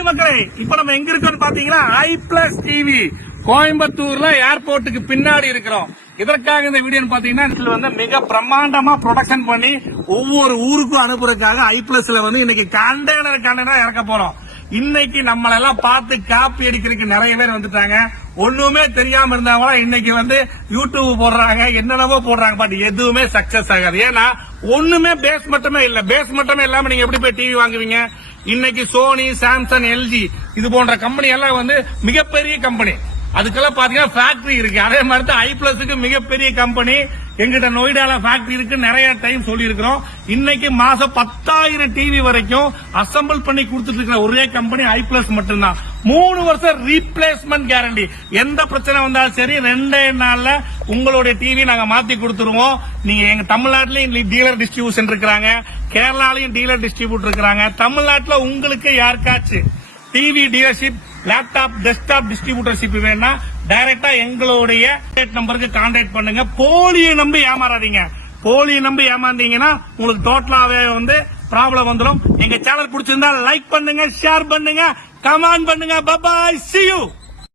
Hi மக்களே, இப்ப நம்ம எங்க இருக்கோம்னு பாத்தீங்கன்னா iPlus டிவி கோயம்புத்தூர்ல ஏர்போர்ட்டுக்கு பின்னாடி இருக்கிறோம். இதற்காக இந்த வீடியோ பாத்தீங்கன்னா இதுல வந்து மிக பிரம்மாண்டமா ப்ரொடக்ஷன் பண்ணி ஒவ்வொரு ஊருக்கும் அனுப்புறதுக்காக iPlusல வந்து இன்னைக்கு கண்டெய்னரா இறக்க போறோம். இன்னைக்கு நம்மள எல்லாம் பார்த்து காப்பி அடிக்கிறதுக்கு நிறைய பேர் வந்துட்டாங்க. ஒண்ணுமே தெரியாம இருந்தாங்களா இன்னைக்கு வந்து யூடியூப் போடுறாங்க, என்னென்னவோ போடுறாங்க. பட் எதுவுமே சக்சஸ் ஆகாது. ஏன்னா ஒண்ணுமே பேஸ் மட்டுமே இல்ல. பேஸ் மட்டுமே இல்லாம நீங்க எப்படி போய் டிவி வாங்குவீங்க? இன்னைக்கு சோனி, சாம்சங், எல்ஜி இது போன்ற கம்பெனி எல்லாம் வந்து மிகப்பெரிய கம்பெனி. அதுக்கெல்லாம் பாத்தீங்கன்னா ஃபேக்டரி இருக்கு. அதே மாதிரி தான் iPlusக்கு மிகப்பெரிய கம்பெனி எங்கிட்ட நொய்டால ஃபேக்டரி இருக்கு. நிறைய டைம் சொல்லி இருக்கிறோம். இன்னைக்கு மாசம் 10,000 டிவி வரைக்கும் அசம்பிள் பண்ணி கொடுத்துட்டு இருக்கிற ஒரே கம்பெனி iPlus மட்டும்தான். 3 வருஷம் ரீப்ளேஸ்மெண்ட் கேரண்டி. எந்த பிரச்சனை வந்தாலும் சரி 2 நாள்ல உங்களுடைய டிவி நாங்க மாத்தி கொடுத்துருவோம். நீங்க எங்க தமிழ்நாட்டிலயும் டீலர் டிஸ்ட்ரிபியூஷன் இருக்கிறாங்க, கேரளாலையும் டீலர் டிஸ்ட்ரிபியூட் இருக்கிறாங்க. தமிழ்நாட்டுல உங்களுக்கு யாருக்காச்சும் TV dealership, laptop, desktop distributorship வேணா டைரக்டா எங்களுடைய நம்பருக்கு கான்டாக்ட் பண்ணுங்க. போலியை நம்பி ஏமாறாதீங்க. போலியை நம்பி ஏமாந்தீங்கன்னா உங்களுக்கு டோட்டலாவே வந்து ப்ராப்ளம் வந்துடும். எங்க சேனல் பிடிச்சிருந்தா லைக் பண்ணுங்க, ஷேர் பண்ணுங்க, கமெண்ட் பண்ணுங்க. Bye bye, see you.